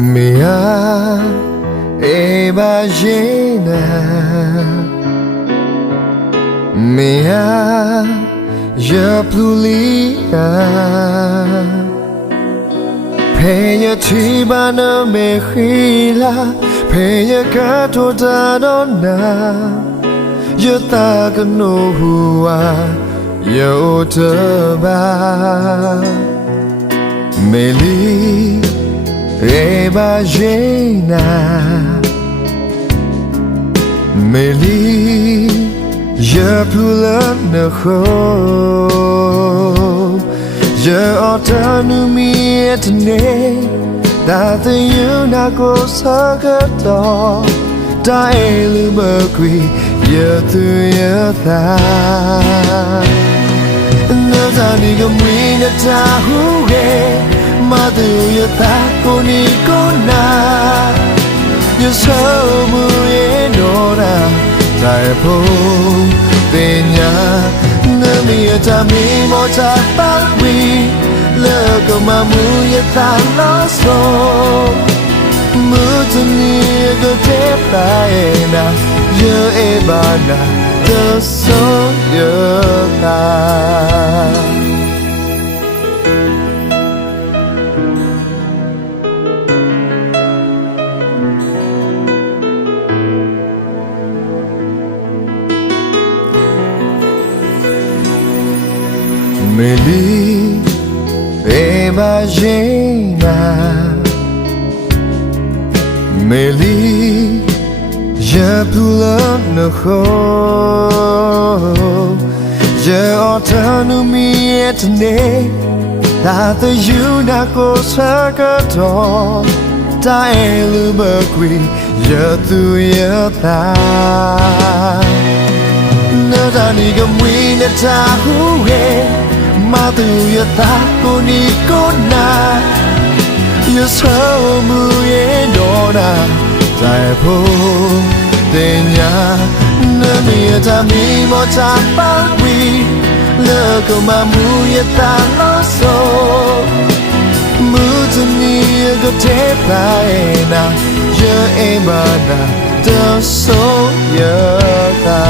Mia eba jena Mia ya plulia Peya tibana me khila Peya kato da dona Yata kano hua Yotaba Meli Eba jena Meli Je pula nakho Je otanu mi etne Da the yuna go sagato Da elu bakwi Ye tu ye tha Nazani gamwina ta huge Madu ye ta koni kona Ye so mu ye nora Dai po Tenya Nami ye ta mi mo ta pa wi Lego ma mu ye ta lo so Mu tu ni go te pa e na Ye e ba na The so ye ta Meli eba jena Meli je pula nakho Je otanu mi etne Da the yuna ko sagato Da elu bakwi Je tu ye tha Nadani gamwina ta huge Madu ya ta koni kona Ya so mu ye dona Dai po Tenya Nami ya ta mi mo ta pa wi Lego ma mu ya ta lo so Mu tu ni go te pa e na Ye e ba na Da so ya ta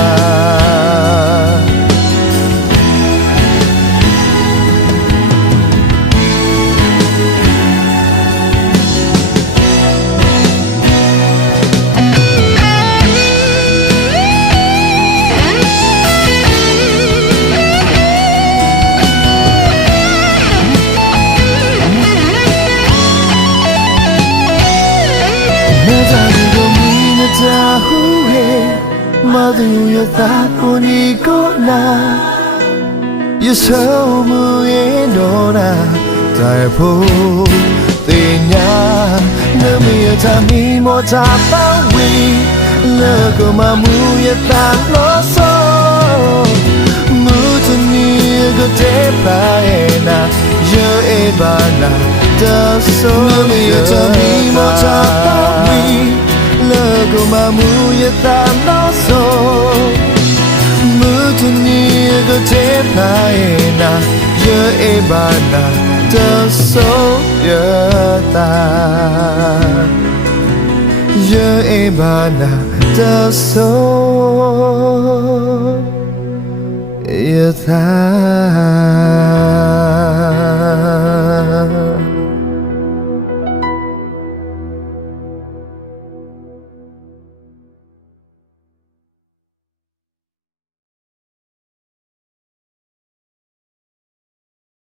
Madu ya ta koni kona Ya so mu ye dona Dai po Tenya Nami ya ta mi mo ta pa wi Lego ma mu ya ta lo so Mu tu ni go te pa e na Ye e ba na Da so Nami ya ta mi mo ta pa wi Lego ma mu ye ta lo so Mu tu ni go te pa e na Ye e ba na Da so ye ta Ye e ba na Da so ye ta